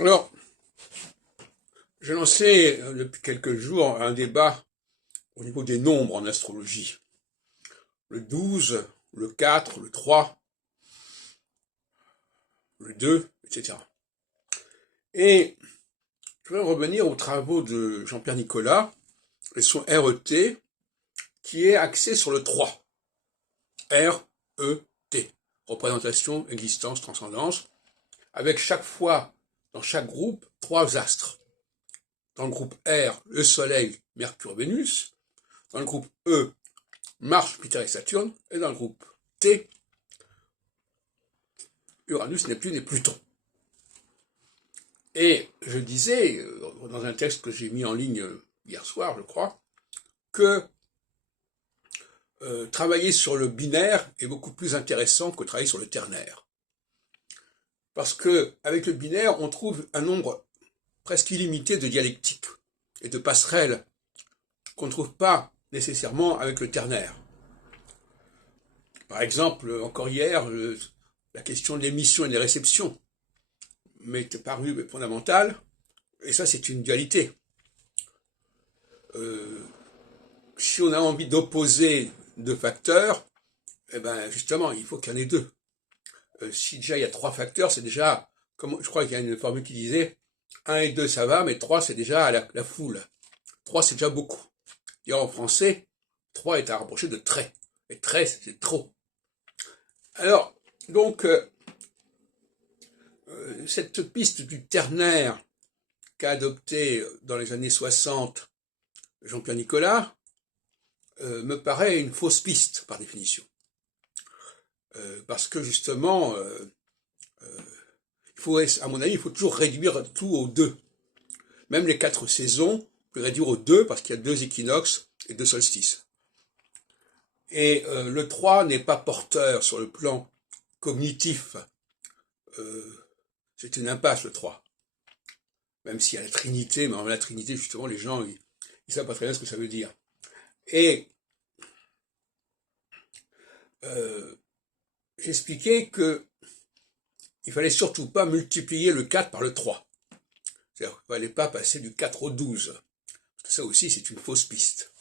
Alors, j'ai lancé depuis quelques jours un débat au niveau des nombres en astrologie. Le 12, le 4, le 3, le 2, etc. Et je vais revenir aux travaux de Jean-Pierre Nicolas et son RET qui est axé sur le 3. R-E-T. Représentation, existence, transcendance. Avec chaque fois, dans chaque groupe, 3 astres. Dans le groupe R, le Soleil, Mercure, Vénus. Dans le groupe E, Mars, Jupiter et Saturne. Et dans le groupe T, Uranus, Neptune et Pluton. Et je disais, dans un texte que j'ai mis en ligne hier soir, je crois, que travailler sur le binaire est beaucoup plus intéressant que travailler sur le ternaire. Parce que avec le binaire, on trouve un nombre presque illimité de dialectiques et de passerelles qu'on ne trouve pas nécessairement avec le ternaire. Par exemple, encore hier, la question de l'émission et des réceptions m'est parue fondamentale, et ça c'est une dualité. Si on a envie d'opposer deux facteurs, eh ben justement, il faut qu'il y en ait deux. Si déjà il y a 3 facteurs, c'est déjà, comme je crois qu'il y a une formule qui disait, 1 et 2 ça va, mais 3 c'est déjà la foule. 3 c'est déjà beaucoup. Et en français, 3 est à rapprocher de très. Et très, c'est trop. Alors, donc, cette piste du ternaire qu'a adopté dans les années 60 Jean-Pierre Nicolas me paraît une fausse piste par définition. Parce que justement, à mon avis, il faut toujours réduire tout aux 2. Même les 4 saisons, on peut réduire aux 2 parce qu'il y a 2 équinoxes et 2 solstices. Et le 3 n'est pas porteur sur le plan cognitif. C'est une impasse le 3. Même s'il y a la Trinité, mais en la Trinité, justement, les gens, ils savent pas très bien ce que ça veut dire. Et j'expliquais que il fallait surtout pas multiplier le 4 par le 3. C'est-à-dire qu'il ne fallait pas passer du 4 au 12. Parce que ça aussi, c'est une fausse piste.